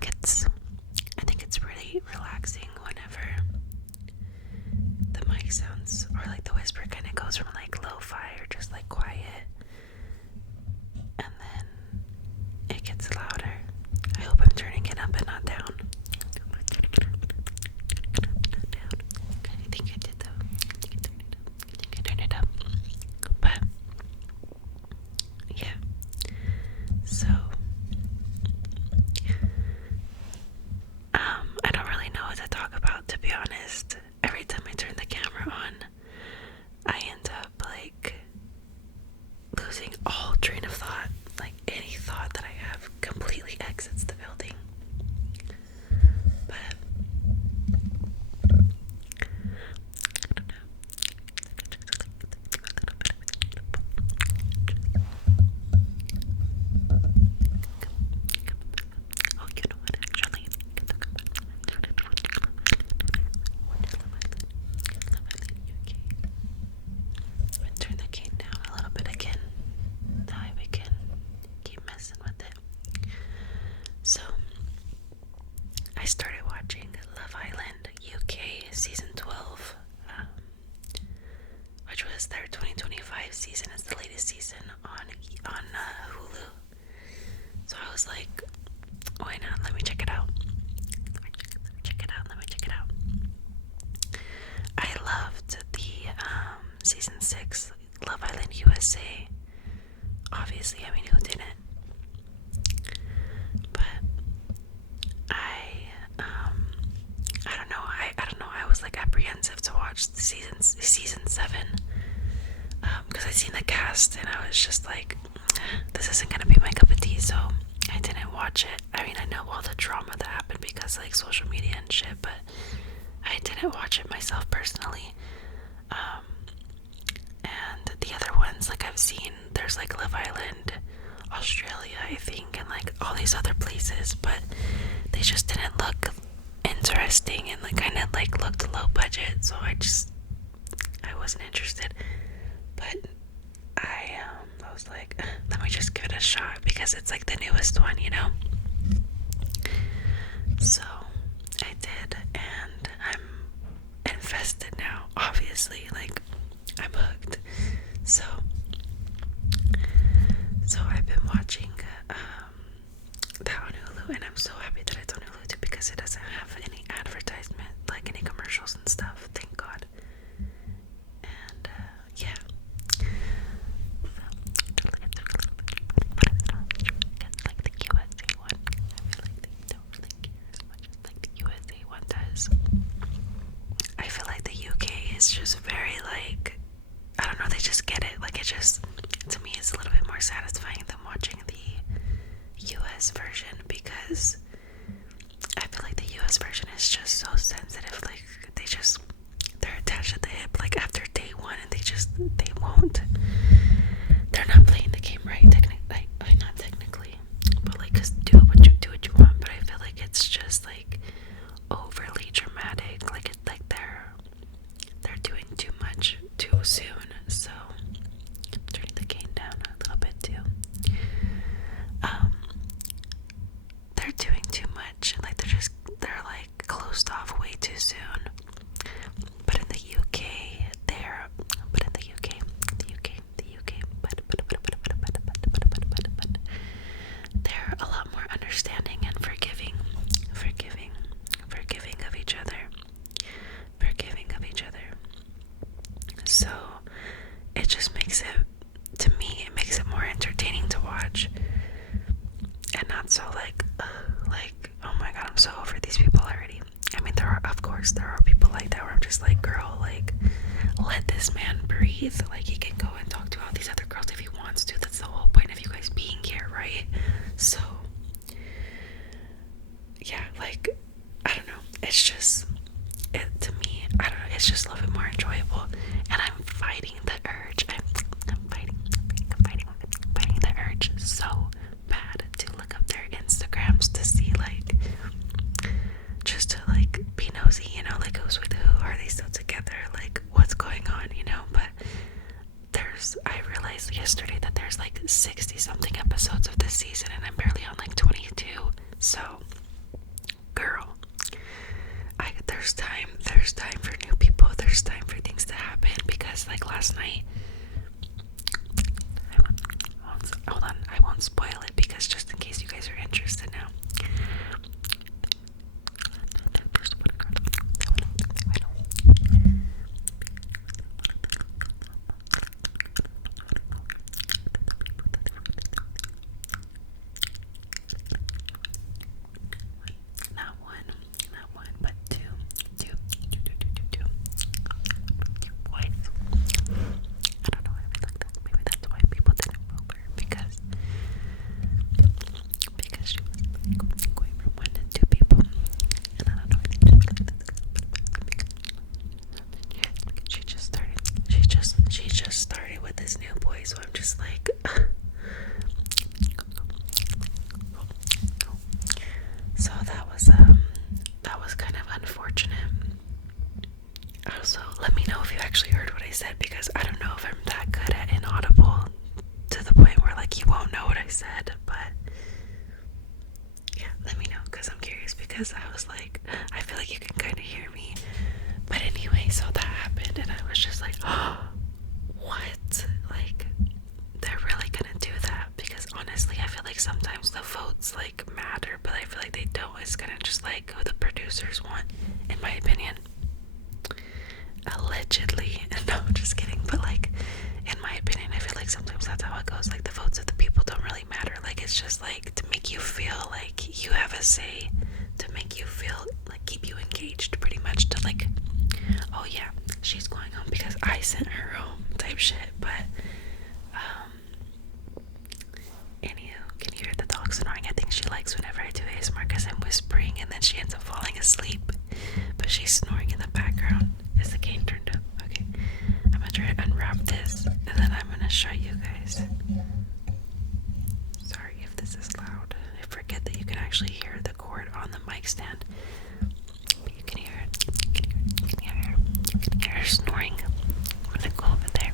I think it's really relaxing whenever the mic sounds or like the whisper kind of goes from like lo-fi or just like quiet, and then it gets louder. I hope I'm turning it up and not down. I think I did though. I think I turned it up. But yeah. So I don't really know what to talk about, to be honest. Every time I turn the camera on, I end up like losing all train of thought. Like any thought that I have completely exits the building. But I don't know. Oh, you know what, actually, turn the cane down a little bit again. That way we can keep messing with it. So, I started watching Love Island UK season 12, which was their 2025 season. It's the latest season on Hulu. So I was like, why not? Let me check it out. Let me check it out. I loved the season 6 Love Island USA. Obviously, I mean, who didn't? But I don't know. I don't know. I was like apprehensive to watch the season 7, because I seen the cast and I was just like, this isn't gonna be my cup of tea. So I didn't watch it. I mean, I know all the drama that happened because like social media and shit, but I didn't watch it myself personally. And the other ones, like I've seen, there's like Love Island Australia, I think, and like all these other places, but they just didn't look interesting and like kind of like looked low budget, so I wasn't interested. But I was like, let me just give it a shot because it's like the newest one, you know. So I did, and I'm invested now. Obviously, like I'm hooked. So I've been watching that on Hulu, and I'm so happy that it's on Hulu too because it doesn't have any advertisement, like any commercials and stuff. Thank God. And yeah. Like the USA one, I feel like they don't really care as much as like the USA one does. I feel like the UK is just very like, I don't know, they just get it. Like it just, to me, it's a little bit more satisfying than watching the US version because I feel like the US version is just so sensitive. Like they're attached at the hip like after day 1, and they won't. They're not playing the game right, technically. Like not technically, but like, cause do what you want. But I feel like it's just like overly dramatic. Like it's like they're doing too much too soon. So I'm turning the gain down a little bit too. They're doing too much. Like they're like closed off way too soon. But in the UK, they're a lot more understanding and forgiving of each other. So it just makes it, to me, it makes it more entertaining to watch, and not so like, oh my god, I'm so over these people already. I mean, there are people like that where I'm just like, girl, like, let this man breathe. Like, he can go and talk to all these other girls if he wants to. That's the whole point of you guys being here, right? So yeah, like, I don't know. It's just, to me, I don't know. It's just a little bit more enjoyable, and I'm fighting the urge. I'm fighting the urge so bad to look up their Instagrams to see like, just to like be nosy, you know, like who's with who, are they still together, like what's going on, you know. But I realized yesterday that there's like 60 something episodes of this season, and I'm barely on like 22. So girl, there's time for new people, there's time for things to happen, because like last night, hold on, I won't spoil it, because just in case you guys are interested now. Not one, but two boys. I don't know why I feel like that. Maybe that's why people didn't rope her, because she was like going from one to two people, and I don't know. She just started with this new boy, so I'm just like. So that was kind of unfortunate. Also, let me know if you actually heard what I said, because I don't know if I'm that good at inaudible to the point where like you won't know what I said, but yeah, let me know, because I'm curious, because I was like, I feel like you can kind of hear me. But anyway, so that happened, and I was just like, oh, what? Like, they're really gonna do that? Because honestly, I feel like sometimes the votes like matter, but I feel like they don't. It's kind of just like who the producers want, in my opinion. Allegedly. No, I'm just kidding. But like, in my opinion, I feel like sometimes that's how it goes. Like, the votes of the people don't really matter. Like, it's just like to make you feel like you have a say, to make you feel like, keep you engaged, pretty much, to like, oh yeah, she's going home because I sent her home type shit. But anywho, can you hear the dog snoring? I think she likes whenever I do ASMR because I'm whispering, and then she ends up falling asleep, but she's snoring in the background. Is the cane turned up? Okay, I'm gonna try to unwrap this, and then I'm gonna show you guys. Sorry if this is loud. I forget that you can actually hear the cord on the mic stand, but you can hear it. You can hear her snoring. I'm gonna go over there.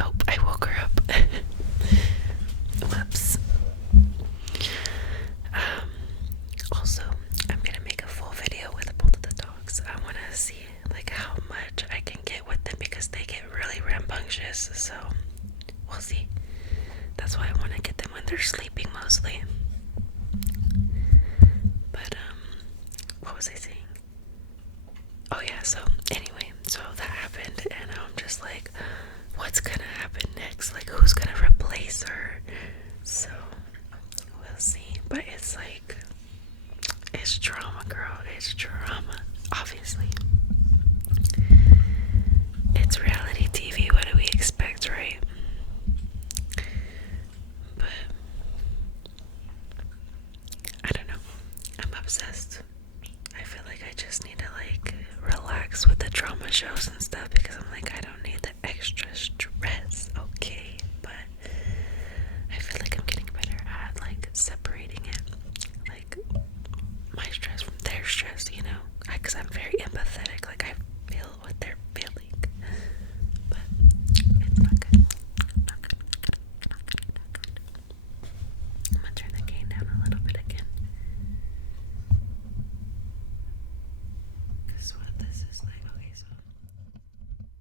Oh, I woke her up. Whoops. Also, I'm gonna make a full video with both of the dogs. I wanna see like how much I can get with them, because they get really rambunctious, so we'll see. That's why I wanna get them when they're sleeping mostly. But what was I saying? Oh yeah, so anyway, so that happened, and I'm just like, what's gonna happen next? Like, who's gonna replace her? So we'll see. But it's like, it's drama, girl. It's drama. Obviously, it's reality TV. What do we expect, right? But I don't know. I'm obsessed. I feel like I just need to like relax with the drama shows and stuff, because I'm like, I don't need the extra stress, okay? But I feel like I'm getting better at like separating it, like my stress from their stress, you know? Because I'm very empathetic. Like, I feel what they're feeling, but it's not good. Not good. Not good. Not good. I'm gonna turn the gain down a little bit again. Because what this is like, okay, so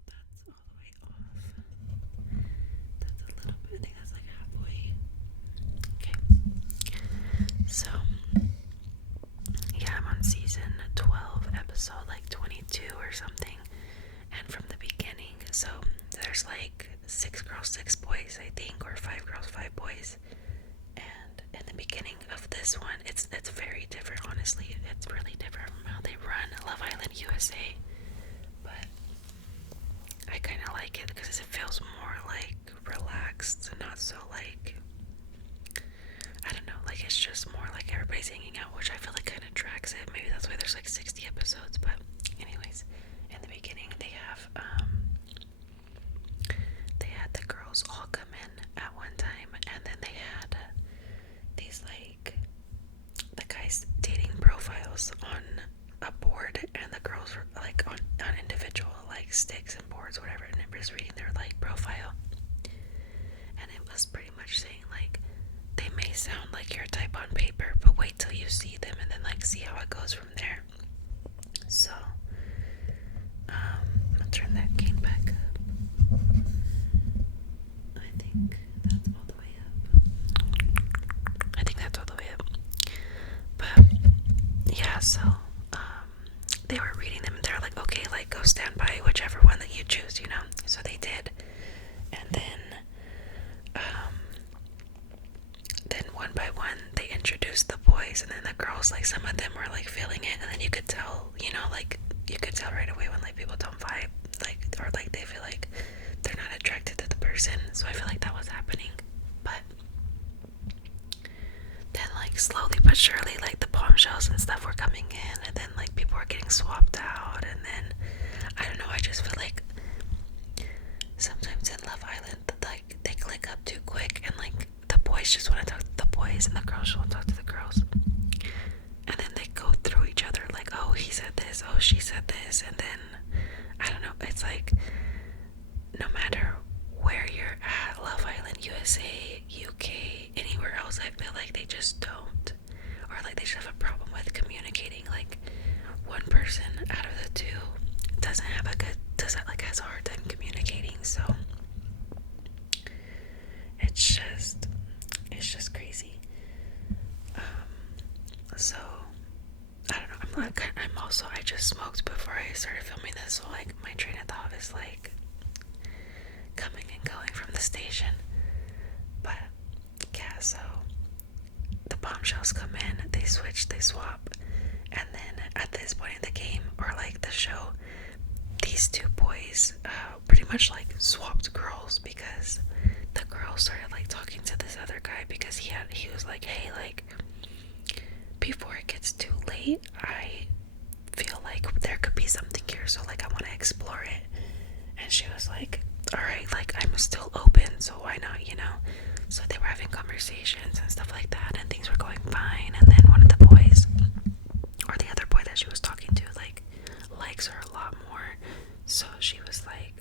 that's all the way off. That's a little bit, I think that's like halfway. Okay. So, yeah, I'm on season 12, episode like 22 or something. And from the beginning, so there's like 6 girls, 6 boys, I think, or 5 girls, 5 boys. And in the beginning of this one, it's very different, honestly. It's really different from how they run Love Island USA. But I kind of like it because it feels more like relaxed, not so like, I don't know, like it's just more like everybody's hanging out, which I feel like kind of drags it. Maybe that's why there's like 60 episodes. But anyways, in the beginning they have was reading their like profile, and it was pretty much saying like they may sound like your type on paper, but wait till you see them and then like see how it goes from there. So I'm gonna turn that gain back up. I think that's all the way up. I think that's all the way up. But yeah, so they were reading them and they're like, okay, like go stand by whichever one that you choose, you know? So they did. And then one by one they introduced the boys, and then the girls, like some of them were like feeling it, and then you could tell, you know, like you could tell right away when like people don't vibe, like, or like they feel like they're not attracted to the person. So I feel like that was happening. But then like slowly but surely like the bombshells and stuff were coming in, and then like people were getting swapped out, and then I don't know, I just feel like sometimes in Love Island like they click up too quick, and like the boys just want to talk to the boys and the girls just want to talk to the girls, and then they go through each other like, oh, he said this, oh, she said this, and then I don't know, it's like no matter where you're at, Love Island, USA, UK, anywhere else, I feel like they just don't, or like they just have a problem with communicating. Like one person out of the two doesn't have a good, doesn't like has a hard time communicating. So it's just crazy. So I don't know. I just smoked before I started filming this, so like my train of thought is like coming and going from the station. But yeah, so the bombshells come in, they switch, they swap, and then at this point in the game, or like the show, these two boys pretty much like swapped girls, because the girl started like talking to this other guy, because he was like, hey, like before it gets too late, I feel like there could be something here, so like I want to explore it. And she was like, alright, like I'm still open, so why not, you know? So they were having conversations and stuff like that, and things were going fine. And then one of the boys, or the other boy that she was talking to, like likes her a lot more. So she was like,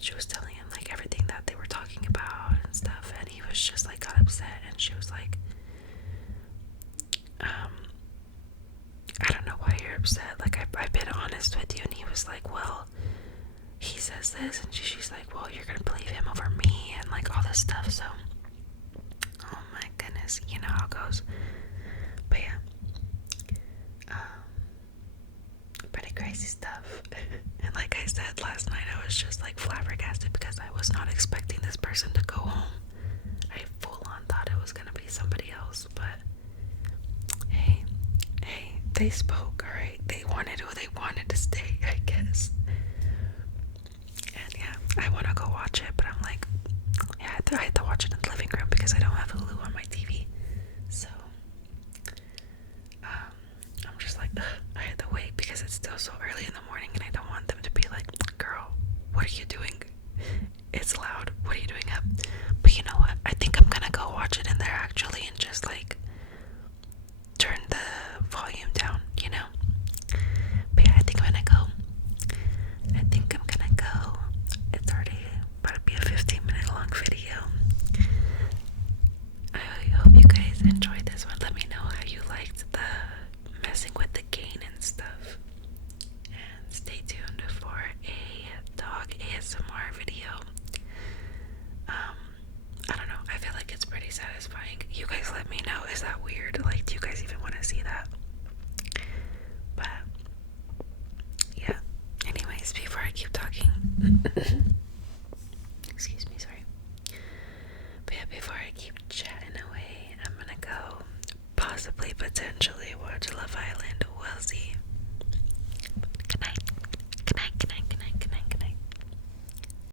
she was telling him like everything that they were talking about and stuff, and he was just like got upset, and she was like, I don't know why you're upset, like I've been honest with you. And he was like, well, he says this, and she's like, well, you're gonna believe him over me, and like all this stuff. So oh my goodness, you know how it goes. But yeah, pretty crazy stuff. And like I said last night, I was just like flabbergasted, because I was not expecting this person to go home. I full on thought it was gonna be somebody else. But hey, they spoke, alright? They wanted who they wanted to stay, I guess. And yeah, I want to go watch it, but I'm like, yeah, I had to watch it in the living room because I don't have Hulu on my TV. So I'm just like, ugh, I had to wait because it's still so early in the morning, and I don't want them to be like, girl, what are you doing? It's loud. What are you doing up? But you know what? I think I'm gonna go watch it in there actually, and just like turn the volume down, you know? But yeah, I think I'm gonna go. It's already about to be a 15-minute long video. I hope you guys enjoyed this one. Let me know how you liked the messing with the gain and stuff. And stay tuned for a dog ASMR video. I don't know. I feel like it's pretty satisfying. You guys let me know. Is that weird? Like, do you guys even want to see that? But yeah. Anyways, before I keep talking, excuse me, sorry. But yeah, before I keep chatting away, I'm gonna go possibly, potentially watch Love Island. We'll see.